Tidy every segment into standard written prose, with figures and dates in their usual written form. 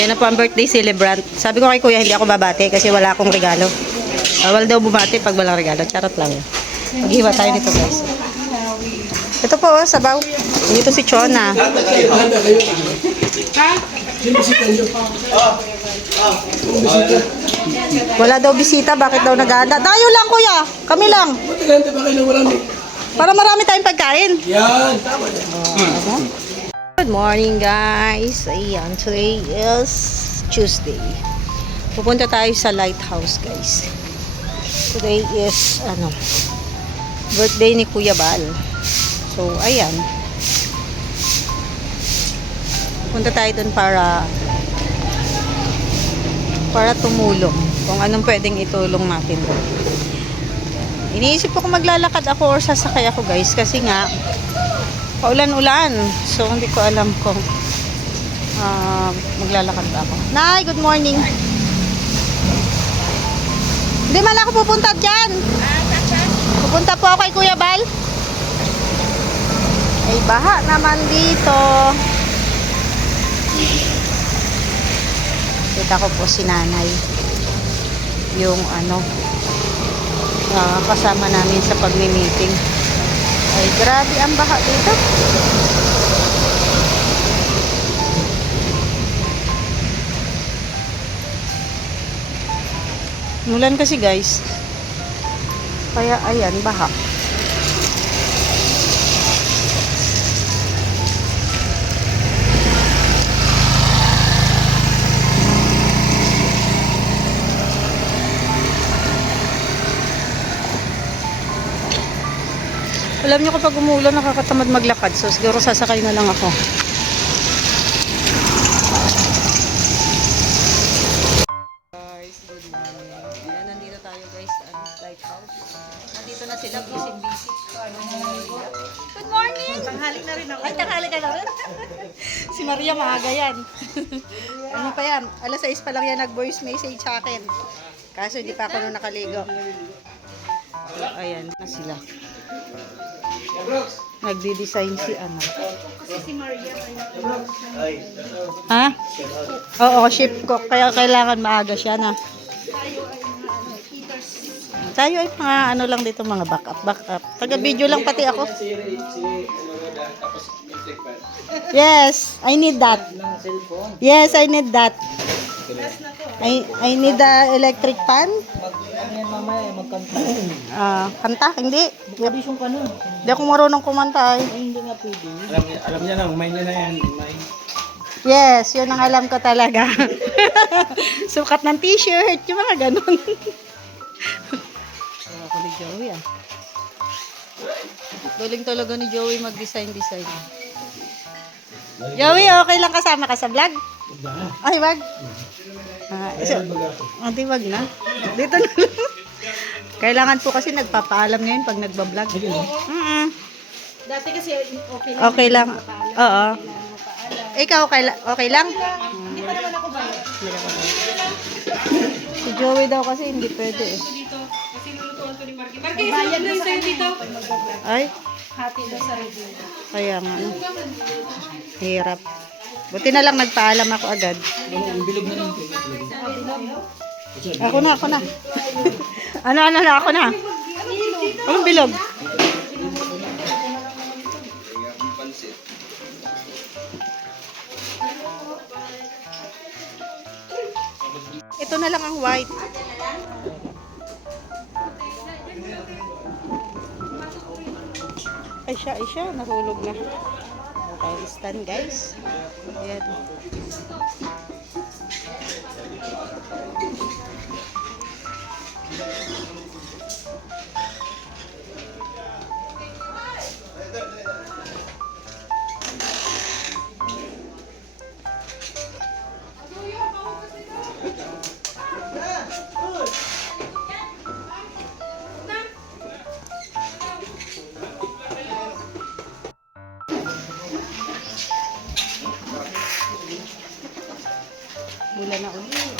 Ayan na po ang birthday celebrant. Sabi ko kay kuya, hindi ako babate kasi wala akong regalo. Bawal daw bumate pag walang regalo. Charot lang yun. Maghiwa tayo nito guys. Ito po, sabaw. Dito si Chona. Wala daw bisita, bakit daw nag-aanda? Tayo lang kuya, kami lang. Para marami tayong pagkain. Yan, tama na. Good morning guys. Ayan, today is Tuesday. Pupunta tayo sa lighthouse guys. Today is birthday ni Kuya Bal. So ayan. Pupunta tayo dun para tumulong kung anong pwedeng itulong natin doon. Iniisip ko kung maglalakad ako or sasakay ako guys kasi nga paulan-ulan. So hindi ko alam kung maglalakad ba ako. Nay, good morning. Hindi man ako pupunta dyan. Pupunta po ako kay Kuya Bal. Ay baha naman dito. Kita ko po si nanay. Yung kasama namin sa pagmi-meeting. Ay grabe ang baha dito. Mulan kasi guys. Kaya ayan, baha. Alam niyo kapag umuulan nakakatamad maglakad. So siguro sasakay na lang ako. Guys, good morning. Ayan, nandito tayo guys sa lighthouse. Nandito na sila, busy. Good morning! Tanghali na rin ako. Ay, tanghali ka na rin? Si Maria maaga yan. Ano pa yan? Alas 6 pa lang yan nag-voice message sa akin. Kaso hindi pa ako nung nakaligo. So, ayan na sila. Nagdi-design si Kasi si Maria. Ha? Oo, ship cook. Kaya kailangan maaga siya na. Tayo ay mga lang dito, mga backup. Taga-video lang pati ako. Yes, I need that. Yes, I need that. I need the electric fan. Kanta? Hindi. Hindi ako marunong kumanta ay. Hindi nga pwede. Alam niya lang, umay niya na yan. Umay. Yes, yun ang alam ko talaga. Sukat ng t-shirt, yung mga ganun. Ako ni Joey Galing talaga ni Joey mag-design. Joey, okay lang kasama ka sa vlog? Ay, wag. Di wag na. Dito na lang. Kailangan po kasi nagpapaalam ngayon pag nagbablog. Dati kasi okay lang. Okay lang. Oo. Ikaw okay lang? Hindi pa naman ako ba? Si Joey daw kasi hindi pwede eh. Dito, kasi lulutuan ko ni Marky. Marky, sunod na sa'yo dito. Ay, Hati daw sa review. kaya nga. Hirap. Buti na lang nagpaalam ako agad. Ako na. Ako na, Anong bilog? Ito na lang ang white. Ay siya, nahulog na. Okay, stand guys. Ayan. Mula na ulit.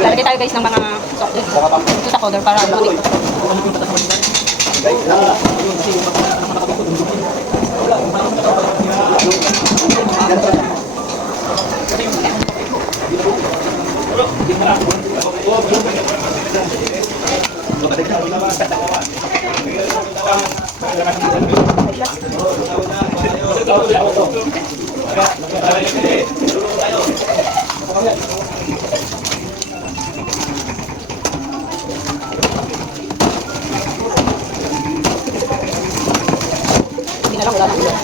Lalagay tayo guys ng mga soft drinks. Ito sa coder para lumamig. Hindi na lang, wala lang.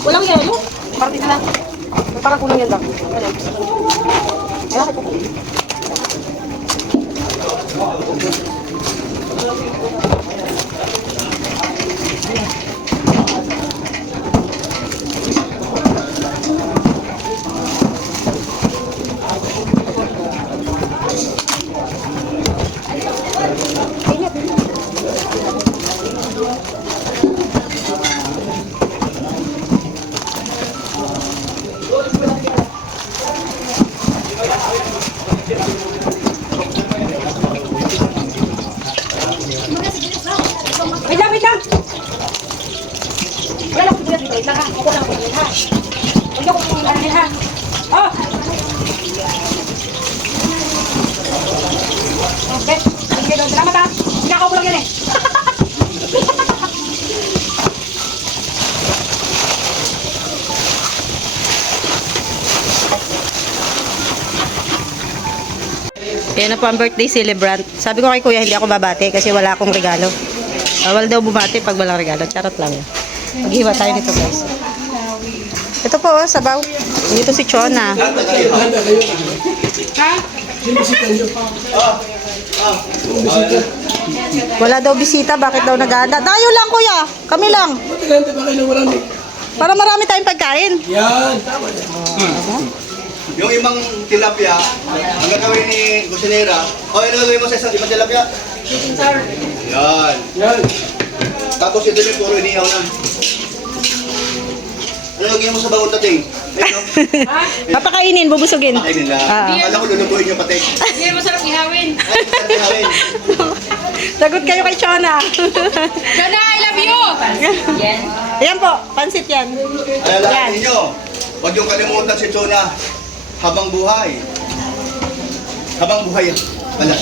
Walang yelo? Parang na lang. Parang kulang yan lang. Ayan ko po. Wait lang, wait lang! Wala lang, wait lang ha. Ako lang, wait ha. Huwag niyo kong arahin ha. Oh! Okay, sige doon. Salamat ha. Sinakaw ko lang yan eh. Yan na po ang birthday celebrant. Sabi ko kay kuya, hindi ako babate kasi wala akong regalo. Bawal daw bumati pag walang regalo. Charot lang yun. Maghiwa tayo nito guys. Ito po, sabaw. Dito si Chona. Ha? Wala daw bisita. Bakit daw nag-aanda? Tayo lang kuya. Kami lang. Para marami tayong pagkain. Yan, tama na. Yung ibang tilapia, ang gagawin ni Gusinera, ano gagawin mo sa isang ibang tilapia? Yan. Yan. Tapos ito yung puro inihaw na. Ano gagawin mo sa bawang dating? Papakainin, bubusugin. Ay nila. Ah. Akala ko lulubuhin niyo pati. Hindi na masarap ihawin. Ay, masarap ihawin. Sagot kayo kay Chona. Jana, I love you! Ayan po, pansit yan. Alalahanin niyo, huwag yung kalimutan si Chona habang buhay. Habang buhay. Wala.